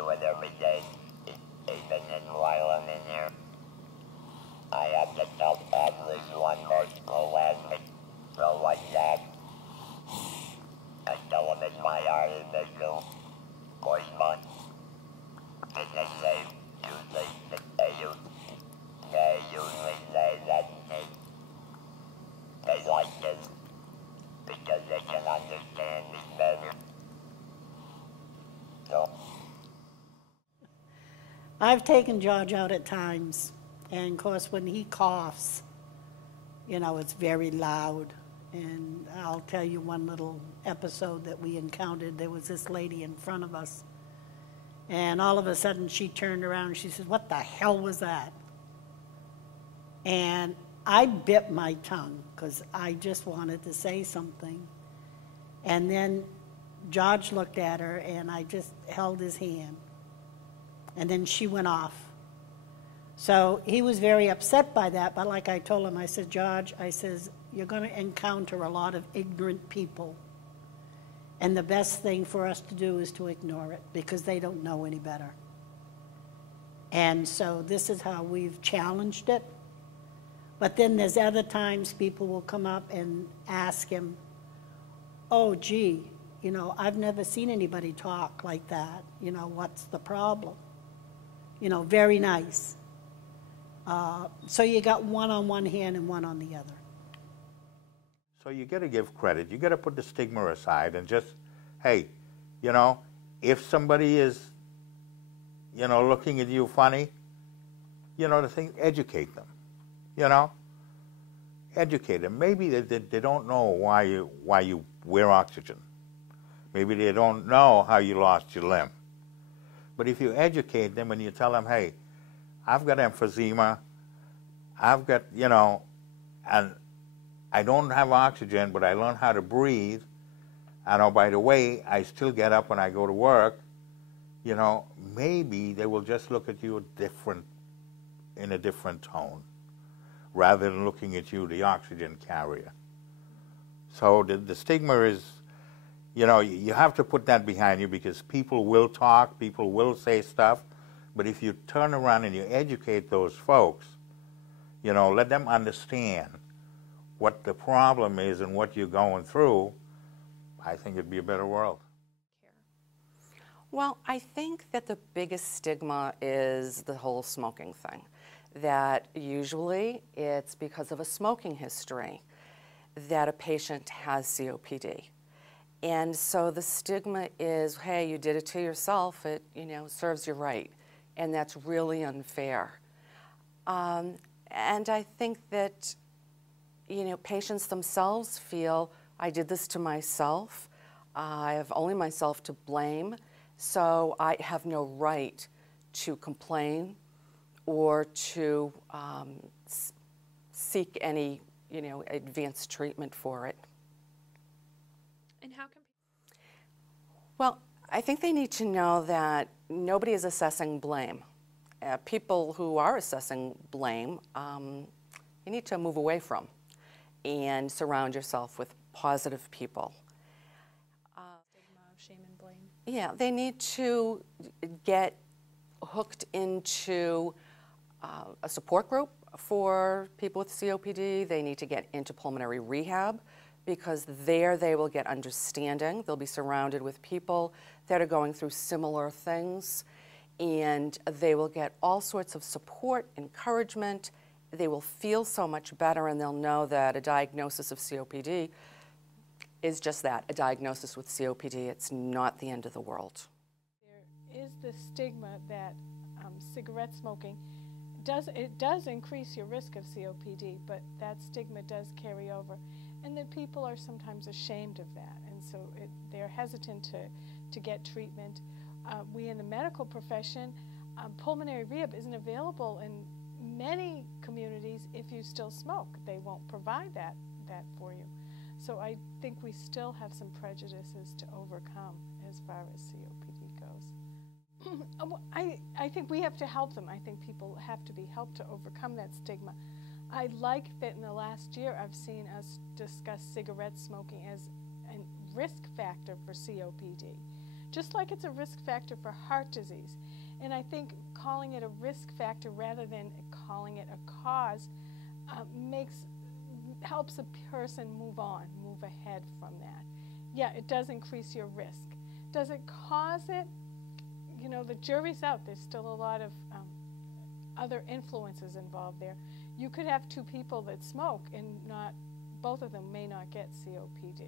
do it every day, even while I'm in here. I have to tell at least one person who has me. So like that, I tell them it's my artificial voice box. And they usually say that they like this because they can understand me better. So I've taken George out at times, and of course when he coughs, you know, it's very loud. And I'll tell you one little episode that we encountered. There was this lady in front of us, and all of a sudden she turned around and she said, "What the hell was that?" And I bit my tongue because I just wanted to say something. And then George looked at her, and I just held his hand. And then she went off. So he was very upset by that, but like I told him, I said, "George," I says, "you're going to encounter a lot of ignorant people. And the best thing for us to do is to ignore it because they don't know any better." And so this is how we've challenged it. But then there's other times people will come up and ask him, "Oh, gee, you know, I've never seen anybody talk like that. You know, what's the problem?" You know, very nice. So you got one on one hand and one on the other. So you got to give credit. You got to put the stigma aside and just, hey, you know, if somebody is, you know, looking at you funny, you know, educate them, you know, educate them. Maybe they don't know why you wear oxygen. Maybe they don't know how you lost your limb. But if you educate them and you tell them, hey, I've got emphysema, I've got, you know, and I don't have oxygen, but I learned how to breathe, and oh, by the way, I still get up when I go to work, you know, maybe they will just look at you in a different tone, rather than looking at you, the oxygen carrier. So the stigma is, you know, you have to put that behind you because people will talk, people will say stuff, but if you turn around and you educate those folks, you know, let them understand what the problem is and what you're going through, I think it'd be a better world. Well, I think that the biggest stigma is the whole smoking thing. That usually it's because of a smoking history that a patient has COPD. And so the stigma is, hey, you did it to yourself, it, you know, serves you right. And that's really unfair. And I think that, you know, patients themselves feel, I did this to myself, I have only myself to blame, so I have no right to complain or to seek any, you know, advanced treatment for it. And how can Well, I think they need to know that nobody is assessing blame. People who are assessing blame, you need to move away from and surround yourself with positive people. stigma of shame and blame? Yeah, they need to get hooked into a support group for people with COPD. They need to get into pulmonary rehab because there they will get understanding. They'll be surrounded with people that are going through similar things, and they will get all sorts of support, encouragement. They will feel so much better, and they'll know that a diagnosis of COPD is just that, a diagnosis with COPD. It's not the end of the world. There is the stigma that cigarette smoking does increase your risk of COPD, but that stigma does carry over, and that people are sometimes ashamed of that, and so they're hesitant to get treatment. We in the medical profession, pulmonary rehab isn't available in many communities if you still smoke. They won't provide that for you. So I think we still have some prejudices to overcome as far as COPD goes. I think we have to help them. I think people have to be helped to overcome that stigma. I like that in the last year I've seen us discuss cigarette smoking as a risk factor for COPD. just like it's a risk factor for heart disease. And I think calling it a risk factor rather than calling it a cause helps a person move ahead from that. Yeah, it does increase your risk. Does it cause it? You know, the jury's out. There's still a lot of other influences involved there. You could have two people that smoke and both of them may not get COPD.